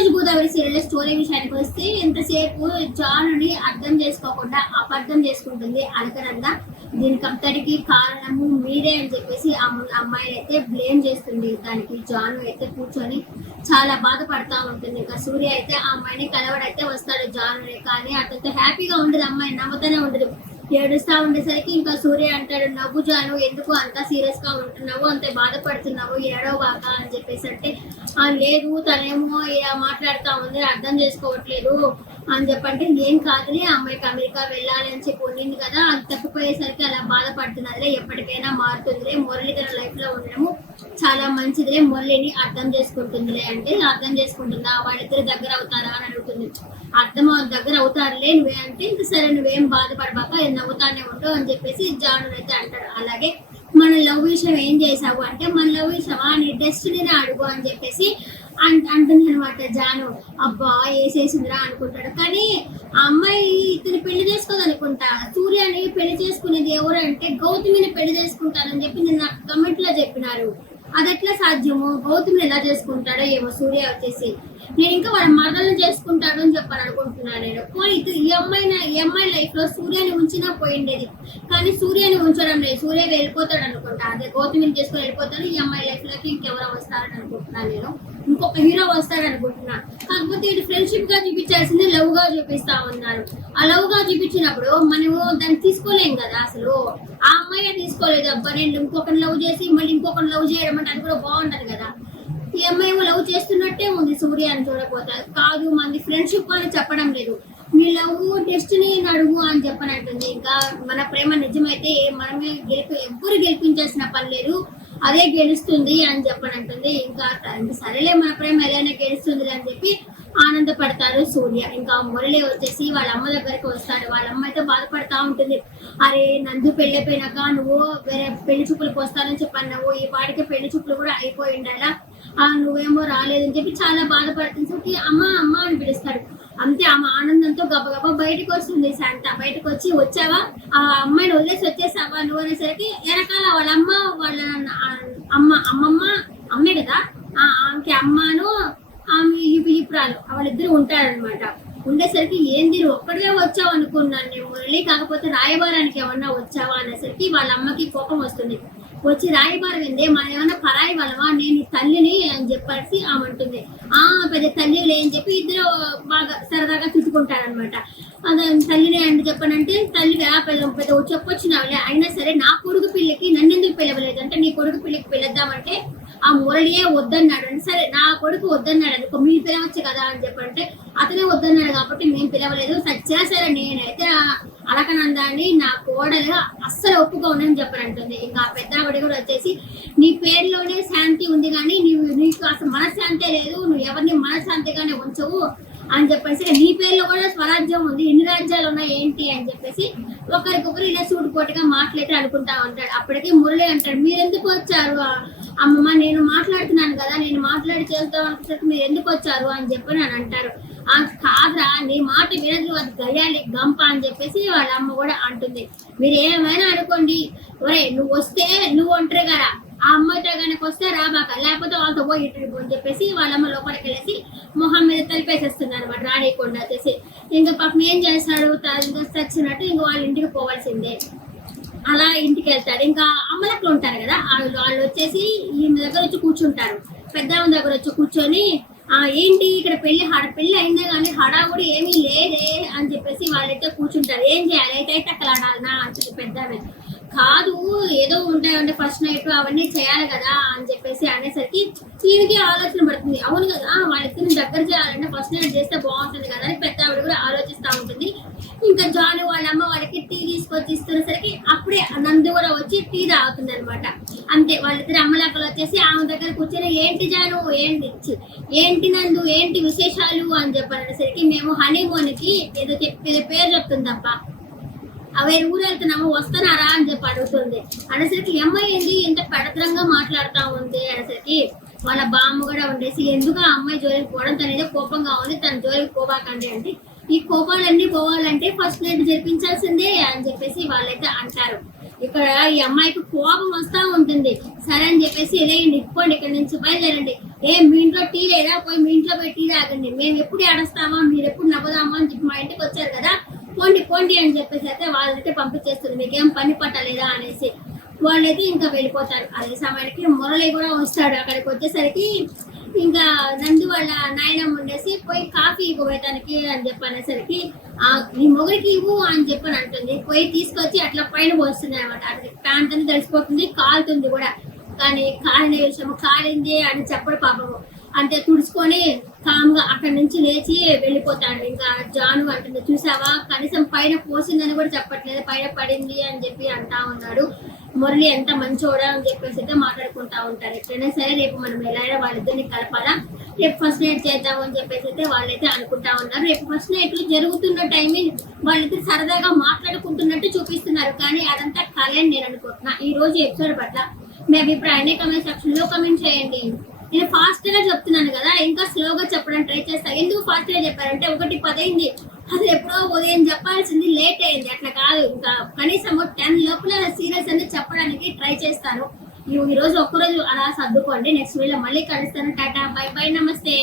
రోజు Godavari serial story విషయానికి వస్తే ఎంతసేపు జానుని అర్థం చేసుకోకుండా అపార్థం చేసుకుంటుంది అలకనంగా. దీనికి అంతటికి కారణము మీరే అని చెప్పేసి అమ్మాయిని అయితే బ్లేమ్ చేస్తుంది. దానికి జాను అయితే కూర్చొని చాలా బాధపడతా ఉంటుంది. ఇంకా సూర్య అయితే ఆ అమ్మాయిని కలవడైతే వస్తాడు జానుని, కానీ అతనితో హ్యాపీగా ఉండదు. అమ్మాయి నవ్వుతూనే ఉండదు, ఏడుస్తా ఉండేసరికి ఇంకా సూర్య అంటాడు, నవ్వు జాను, ఎందుకు అంత సీరియస్ గా ఉంటున్నావు, అంత బాధపడుతున్నావు, ఏడవబాక అని చెప్పేసి అంటే లేదు తనేమో మాట్లాడుతా ఉంది అర్థం చేసుకోవట్లేదు అని చెప్పంటే నేను కాదులే అమ్మాయికి అమెరికా వెళ్ళాలి అని చెప్పి ఉండింది కదా, అది తప్పిపోయేసరికి అలా బాధపడుతున్నదిలే, ఎప్పటికైనా మారుతుందిలే, మురళి తన లైఫ్ లో ఉండడము చాలా మంచిదిలే, మురళిని అర్థం చేసుకుంటుందిలే అంటే అర్థం చేసుకుంటుందా, వాళ్ళిద్దరు దగ్గర అవుతారా అని అడుగుతుంది. దగ్గర అవుతారులే నువ్వే అంటే ఇంక సరే నువ్వేం బాధపడబాక నవ్వుతానే ఉండవు అని చెప్పేసి జాను అయితే అంటాడు. అలాగే మన లవ్ విషయం ఏం చేసావు అంటే మన లవ్ విషయమా నీ డెస్టినీని అడుగు అని చెప్పేసి అంటుంది అనమాట జాను. అబ్బా వేసేసిందిరా అనుకుంటాడు, కానీ ఆ అమ్మాయి ఇతని పెళ్లి చేసుకోదనుకుంటా. సూర్యని పెళ్లి చేసుకునేది ఎవరు అంటే గౌతమిని పెళ్లి చేసుకుంటానని చెప్పి నేను నాకు కమెంట్ లో చెప్పినారు. అది ఎట్లా సాధ్యము, గౌతమిని ఎలా చేసుకుంటాడో ఏమో సూర్య వచ్చేసి. నేను ఇంకా వాళ్ళ మరదలను చేసుకుంటాడు అని చెప్పాను అనుకుంటున్నాను నేను. ఈ అమ్మాయి లైఫ్ లో సూర్యని ఉంచినా పోయిండేది, కానీ సూర్యని ఉంచడం లేదు. సూర్య వెళ్ళిపోతాడు అనుకుంటా, అదే గౌతమిని చేసుకొని వెళ్ళిపోతాడు. ఈ అమ్మాయి లైఫ్ లోకి ఇంకెవరో వస్తారని అనుకుంటున్నాను నేను, ఇంకొక హీరో వస్తాడు అనుకుంటున్నా. కాకపోతే ఇది ఫ్రెండ్షిప్ గా చూపించాల్సింది లవ్ గా చూపిస్తా ఉన్నారు. ఆ లవ్ గా చూపించినప్పుడు మనము దాన్ని తీసుకోలేం కదా. అసలు ఆ అమ్మాయి తీసుకోలేదు. అబ్బా నేను ఇంకొకరిని లవ్ చేసి మళ్ళీ ఇంకొకరిని లవ్ చేయడం అంటే అది కూడా బాగుంటది కదా. ఈ అమ్మాయి లవ్ చేస్తున్నట్టే ఉంది సూర్య అని చూడకపోతారు. కాదు మంది ఫ్రెండ్షిప్ అని చెప్పడం లేదు, మీ లవ్ డెస్టినీ అడుగు అని చెప్పనంటుంది. ఇంకా మన ప్రేమ నిజమైతే మనమే ఎవ్వరు గెలిపించాల్సిన పని లేదు, అదే గెలుస్తుంది అని చెప్పనంటుంది. ఇంకా సరేలే మన ప్రేమ ఎలానే గెలుస్తుంది అని చెప్పి ఆనందపడతారు సూర్య. ఇంకా మురళి వచ్చేసి వాళ్ళ అమ్మ దగ్గరికి వస్తాడు. వాళ్ళ అమ్మ అయితే బాధపడతా ఉంటుంది. అరే నందు పెళ్ళైపోయినాక నువ్వు వేరే పెళ్లి చూపులకు వస్తానని చెప్పన్నావు, ఈ పాటికి పెళ్లి చూపులు కూడా అయిపోయి ఉండాలా, నువ్వేమో రాలేదని చెప్పి చాలా బాధపడుతుంది. అమ్మ అమ్మ అని పిలుస్తాడు. అంతే ఆమె ఆనందంతో గబగబా బయటకు వస్తుంది. శాంత బయటకు వచ్చావా, ఆ అమ్మాయిని వదిలేసి వచ్చేసావా నువ్వు అనేసరికి వెనకాల వాళ్ళ అమ్మ వాళ్ళ అమ్మమ్మ అమ్మే కదా, ఆమెకి అమ్మను ఆమె ఇప్పురాలు వాళ్ళిద్దరు ఉంటారనమాట. ఉండేసరికి ఏంది ఒక్కడే వచ్చావు అనుకున్నాను నేను మురళి, కాకపోతే రాయబారానికి ఏమన్నా వచ్చావా అనేసరికి వాళ్ళ అమ్మకి కోపం వస్తుంది. వచ్చి రాయబారం ఏంది, మనం ఏమన్నా పరాయి వాళ్ళమా, నేను తల్లిని అని చెప్పేసి ఆమె అంటుంది. పెద్ద తల్లిలే అని చెప్పి ఇద్దరు బాగా సరదాగా తిట్టుకుంటారనమాట. అదే తల్లిని అని చెప్పానంటే తల్లిగా పెద్ద చెప్పొచ్చినావులే, అయినా సరే నా కొడుకు పిల్లకి నన్ను ఎందుకు పిలవలేదు అంటే నీ కొడుకు పిల్లకి పిలుద్దామంటే ఆ మురళియే వద్దన్నాడు అంటే సరే నా కొడుకు వద్దన్నాడు అనుకో మీరు పిలవచ్చు కదా అని చెప్పంటే అతనే వద్దన్నాడు కాబట్టి మేము పిలవలేదు. సచ్చినా సరే నేనైతే అలకనందాన్ని నా కోడలు అస్సలు ఒప్పుకోనని చెప్పనంటుంది. ఇంకా పెద్ద ఆవిడ కూడా వచ్చేసి నీ పేరులోనే శాంతి ఉంది కానీ నీకు అసలు మనశ్శాంతే లేదు, నువ్వు ఎవరిని మనశ్శాంతిగానే ఉంచవు అని చెప్పేసి, నీ పేరులో కూడా స్వరాజ్యం ఉంది, ఎన్ని రాజ్యాలు ఉన్నాయి ఏంటి అని చెప్పేసి ఒకరికొకరు ఇలా సూటుపోటుగా మాట్లాడి అనుకుంటా ఉంటాడు. అప్పటికే మురళి అంటాడు, మీరు ఎందుకు వచ్చారు అమ్మమ్మ, నేను మాట్లాడుతున్నాను కదా, నేను మాట్లాడి చేద్దాం అనుకుంటే మీరు ఎందుకు వచ్చారు అని చెప్పి అని అంటారు. కాదురా నీ మాట వినదు, అది గయ్యాలి గంప అని చెప్పేసి వాళ్ళ అమ్మ కూడా అంటుంది. మీరు ఏమైనా అనుకోండి, ఒరే నువ్వు వస్తే నువ్వు ఒంటరి కదా, ఆ అమ్మాయితో కనుక వస్తే రాబాక, లేకపోతే వాళ్ళతో పోయి ఇటు అని చెప్పేసి వాళ్ళమ్మ లోపలికి వెళ్ళేసి మొహం మీద తలిపేసేస్తుంది అనమాట రానియకుండా వచ్చేసి. ఇంకా పాపం ఏం చేస్తాడు, చచ్చినట్టు ఇంకా వాళ్ళ ఇంటికి పోవాల్సిందే. అలా ఇంటికి వెళ్తాడు. ఇంకా అమ్మలక్కలు ఉంటారు కదా, వాళ్ళు వచ్చేసి ఈమె దగ్గర వచ్చి కూర్చుంటారు. పెద్ద దగ్గర వచ్చి కూర్చొని ఏంటి ఇక్కడ పెళ్లి అయిందే కానీ హడావుడి ఏమీ లేదే అని చెప్పేసి వాళ్ళైతే కూర్చుంటారు. ఏం చేయాలి అయితే అక్కడ ఆడాలనా అంటే పెద్ద కాదు ఏదో ఉంటాయంటే ఫస్ట్ నైట్ అవన్నీ చేయాలి కదా అని చెప్పేసి అనేసరికి ఈయనకి ఆలోచన పడుతుంది. అవును కదా వాళ్ళిద్దరిని దగ్గర చేయాలంటే ఫస్ట్ నైట్ చేస్తే బాగుంటుంది కదా అని పెద్ద ఆవిడ కూడా ఆలోచిస్తూ ఉంటుంది. ఇంకా జాను వాళ్ళ అమ్మ వాళ్ళకి టీ తీసుకొచ్చి ఇస్తున్నసరికి అప్పుడే నందు కూడా వచ్చి టీ తాగుతుంది అనమాట. అంతే వాళ్ళిద్దరు అమ్మలక్కలు వచ్చేసి ఆమె దగ్గర కూర్చొని ఏంటి జాను ఏంటి నందు ఏంటి విశేషాలు అని చెప్పనేసరికి మేము హనీమూన్కి ఏదో పేరు చెప్తుంది తప్ప అవే ఊరు వెళ్తున్నాము వస్తున్నారా అని చెప్పి అడుగుతుంది. అనేసరికి అమ్మాయి ఏంది ఎంత పెడతరంగా మాట్లాడుతూ ఉంది అనేసరికి వాళ్ళ బామ్మ కూడా ఉండేసి ఎందుకు ఆ అమ్మాయి జోలికి పోవడం తనేదో కోపంగా ఉంది, తన జోలికి పోవాకండి అంటే ఈ కోపాలన్నీ పోవాలంటే ఫస్ట్ నైట్ జరిపించాల్సిందే అని చెప్పేసి వాళ్ళైతే అంటారు. ఇక్కడ ఈ అమ్మాయికి కోపం వస్తా ఉంటుంది. సరే అని చెప్పేసి లేండి ఇప్పుకోండి ఇక్కడ నుంచి బయలుదేరండి. మీ ఇంట్లో టీ లేదా, పోయి మీ ఇంట్లో పోయి టీ తాగండి, మేము ఎప్పుడు ఏడుస్తామా మీరు ఎప్పుడు నవ్వుదామా అని చెప్పి మా ఇంటికి వచ్చారు కదా, పోండి పోండి అని చెప్పేసి అయితే వాళ్ళైతే పంపించేస్తుంది. మీకేం పని పట్టలేదా అనేసి వాళ్ళైతే ఇంకా వెళ్ళిపోతారు. అదే సమయానికి మురళి కూడా వస్తాడు. అక్కడికి వచ్చేసరికి ఇంకా నందు వాళ్ళ నాయనమ్మ ఉండేసి పోయి కాఫీ ఇవ్వటానికి అని చెప్పి అనేసరికి నీ మొగుడికి ఇవ్వు అని చెప్పని అంటుంది. పోయి తీసుకొచ్చి అట్లా పైన పోస్తుంది అనమాట. అట్లా ప్యాంట్ అని తెలిసిపోతుంది, కాలుతుంది కూడా. కానీ కాలిన విషయం కాలింది అని చెప్పడు పాపము. అంతే తుడుచుకొని కామ్గా అక్కడి నుంచి లేచి వెళ్ళిపోతాడు. ఇంకా జాను అంటుంది, చూసావా కనీసం పైన పోసిందని కూడా చెప్పట్లేదు, పైన పడింది అని చెప్పి అంటా ఉన్నాడు. మురళి ఎంత మంచోడా అని చెప్పేసి అయితే మాట్లాడుకుంటా ఉంటారు. ఎట్లయినా సరే రేపు మనం ఎలా అయినా వాళ్ళిద్దరిని కలపాలా, రేపు ఫస్ట్ నైట్ చేద్దాము అని చెప్పేసి అయితే వాళ్ళైతే అనుకుంటా ఉన్నారు. రేపు ఫస్ట్ నైట్ జరుగుతున్న టైమింగ్ వాళ్ళిద్దరు సరదాగా మాట్లాడుకుంటున్నట్టు చూపిస్తున్నారు. కానీ అదంతా కళ అని నేను అనుకుంటున్నా. ఈ రోజు ఎపిసోడ్ పట్ల మీ అభిప్రాయాన్ని కమెంట్ సెక్షన్ లో కమెంట్ చేయండి. నేను ఫాస్ట్ గా చెప్తున్నాను కదా, ఇంకా స్లోగా చెప్పడానికి ట్రై చేస్తాను. ఎందుకు ఫాస్ట్ గా చెప్పారంటే 1:10 అయింది, అది ఎప్పుడో ఉదయం చెప్పాల్సింది లేట్ అయింది. అట్లా కాదు, ఇంకా కనీసం 10 లోపల సీరియల్స్ అనేది చెప్పడానికి ట్రై చేస్తాను. ఈ రోజు ఒక్కరోజు అలా సర్దుకోండి. నెక్స్ట్ వీడియో మళ్ళీ కలుస్తాను. టాటా, బై బై, నమస్తే.